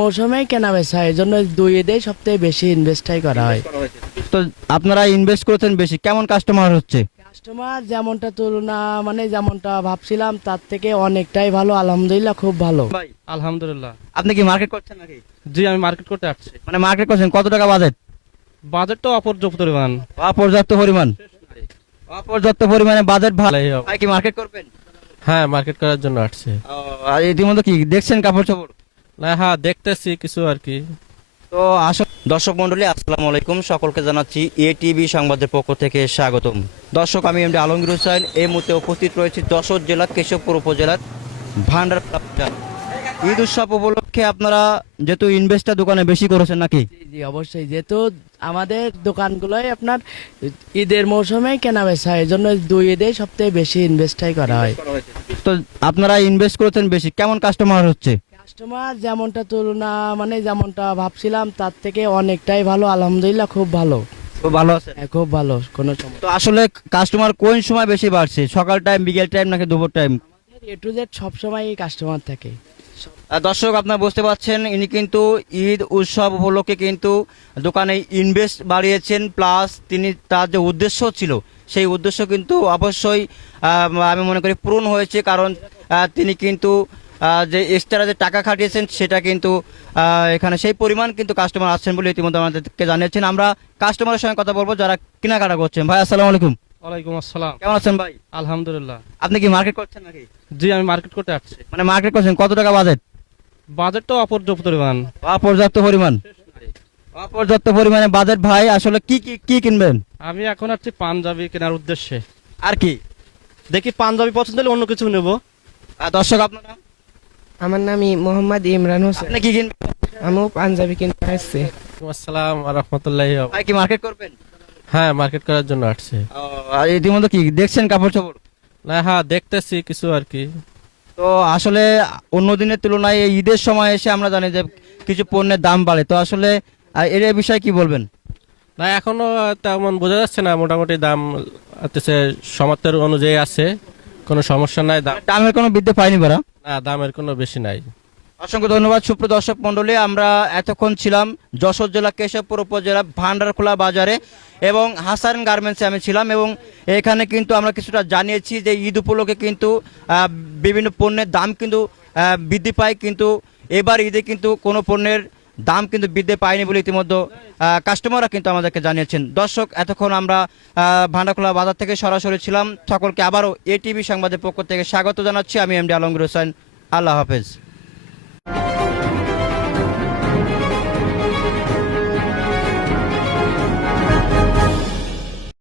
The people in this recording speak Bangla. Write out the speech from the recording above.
মৌসুমে কেনা বেচা হয়, এই জন্য দুই ঈদে সবথেকে বেশি ইনভেস্টটাই করা হয়। তো আপনারা ইনভেস্ট করেছেন বেশি, কেমন কাস্টমার হচ্ছে? কাস্টমার যেমনটা তুলনা মানে যেমনটা ভাবছিলাম তার থেকে অনেকটাই ভালো, আলহামদুলিল্লাহ খুব ভালো। ভাই আলহামদুলিল্লাহ। আপনি কি মার্কেট করছেন নাকি? জি, আমি মার্কেট করতে আসছি। মানে মার্কেট করছেন, কত টাকা বাজেট? বাজেট তো অপর্যাপ্ত পরিমাণ। অপর্যাপ্ত পরিমাণ, অপর্যাপ্ত পরিমাণে বাজেট ভালো। ভালোই হবে। ভাই কি মার্কেট করবেন? হ্যাঁ, মার্কেট করার জন্য আসছে। আর ইতিমধ্যে কি দেখছেন কাপড় চোপড়? না, হ্যাঁ দেখতেছি কিছু আর কি। তো দর্শক মন্ডলী আসসালামু আলাইকুম, সকলকে জানাচ্ছি এটিভি সংবাদের পক্ষ থেকে স্বাগতম। দর্শক, আমি এমডি আলমগীর হোসেন এই মুহূর্তে উপস্থিত রয়েছি যশোর জেলার কেশবপুর উপজেলার ভান্ডার ক্লাব। ঈদ উৎসব উপলক্ষে আপনারা যেহেতু ইনভেস্টটা দোকানে বেশি করেছেন নাকি? জি জি অবশ্যই, যেহেতু আমাদের দোকানগুলোই আপনার ঈদের মৌসুমে কেনা বেচা হয়, এই জন্য দুই ঈদে সবথেকে বেশি ইনভেস্টটাই করা হয়। তো আপনারা ইনভেস্ট করেছেন বেশি, কেমন কাস্টমার হচ্ছে? কাস্টমার যেমনটা তুলনা মানে যেমনটা ভাবছিলাম তার থেকে অনেকটাই ভালো, আলহামদুলিল্লাহ খুব ভালো। খুব ভালো আছে। হ্যাঁ, খুব ভালো, কোনো সমস্যা। তো আসলে কাস্টমার কোন সময় বেশি বাড়ছে, সকাল টাইম, বিকেল টাইম নাকি দুপুর টাইম? এ টু জেড সবসময় কাস্টমার থাকে। দর্শক, আপনারা বুঝতে পারছেন ইনি কিন্তু ঈদ উৎসব উপলক্ষে কিন্তু দোকানে ইনভেস্ট বাড়িয়েছেন, প্লাস তিনি তার যে উদ্দেশ্য ছিল সেই উদ্দেশ্য কিন্তু অবশ্যই আমি মনে করি পূরণ হয়েছে, কারণ তিনি কিন্তু যে এক্সট্রা যে টাকা খাটিয়েছেন সেটা কিন্তু এখানে সেই পরিমাণ কিন্তু কাস্টমার আসছেন বলে ইতিমধ্যে আমাদেরকে জানিয়েছেন। আমরা কাস্টমারের সঙ্গে কথা বলবো যারা কেনাকাটা করছেন। ভাই আসসালামু আলাইকুম। ওয়ালাইকুম আসসালাম। কেমন আছেন ভাই? আলহামদুলিল্লাহ। আপনি কি মার্কেট করছেন নাকি? জি, আমি মার্কেট করতে আসছি। মানে মার্কেট করছেন, কত টাকা বাজেট? বাজেট তো অপর্যাপ্ত পরিমাণ। অপর্যাপ্ত পরিমাণ, অপর্যাপ্ত পরিমাণে বাজেট। ভাই আসলে কি কি কি কিনবেন? আমি এখন আসছি পাঞ্জাবি কেনার উদ্দেশ্যে। আর কি? দেখি পাঞ্জাবি পছন্দ হলে অন্য কিছু নেব। দর্শক, আপনারা আমার নাম মোহাম্মদ ইমরান হোসেন। আপনি কি কিনবেন? আমিও পাঞ্জাবি কিনতে আসছি। আসসালাম রহমতুল্লাহ। ভাই কি মার্কেট করবেন? হ্যাঁ, মার্কেট করার জন্য আসছে। আর ইতিমধ্যে কি দেখছেন কাপড় চোপড়? না, হ্যাঁ দেখতেছি কিছু আর কি। তো আসলে অন্য দিনের তুলনায় এই ঈদের সময় এসে আমরা জানি যে কিছু পণ্যের দাম বাড়ে, তো আসলে এর বিষয়ে কি বলবেন? না, এখনো তেমন বোঝা যাচ্ছে না, মোটামুটি দাম আছে সমাতের অনুযায়ী আছে, কোনো সমস্যা নাই। দাম দামের কোনো বৃদ্ধি পায়নি বাড়া? না, দামের কোনো বেশি নাই। অসংখ্য ধন্যবাদ সুপ্রিয় দর্শক মন্ডলী, আমরা এতক্ষণ ছিলাম যশোর জেলা কেশবপুর উপজেলা ভান্ডারখোলা বাজারে এবং হাসান গার্মেন্টসে আমি ছিলাম, এবং এখানে কিন্তু আমরা কিছুটা জানিয়েছি যে ঈদ উপলক্ষে কিন্তু বিভিন্ন পণ্যের দাম কিন্তু বৃদ্ধি পায়, কিন্তু এবার ঈদে কিন্তু কোনো পণ্যের দাম কিন্তু বৃদ্ধি পায়নি বলে ইতিমধ্যে কাস্টমাররা কিন্তু আমাদেরকে জানিয়েছেন। দর্শক, এতক্ষণ আমরা ভান্ডারখোলা বাজার থেকে সরাসরি ছিলাম। সকলকে আবারও এটিভি সংবাদের পক্ষ থেকে স্বাগত জানাচ্ছি। আমি এমডি আলমগীর হোসেন। আল্লাহ হাফেজ।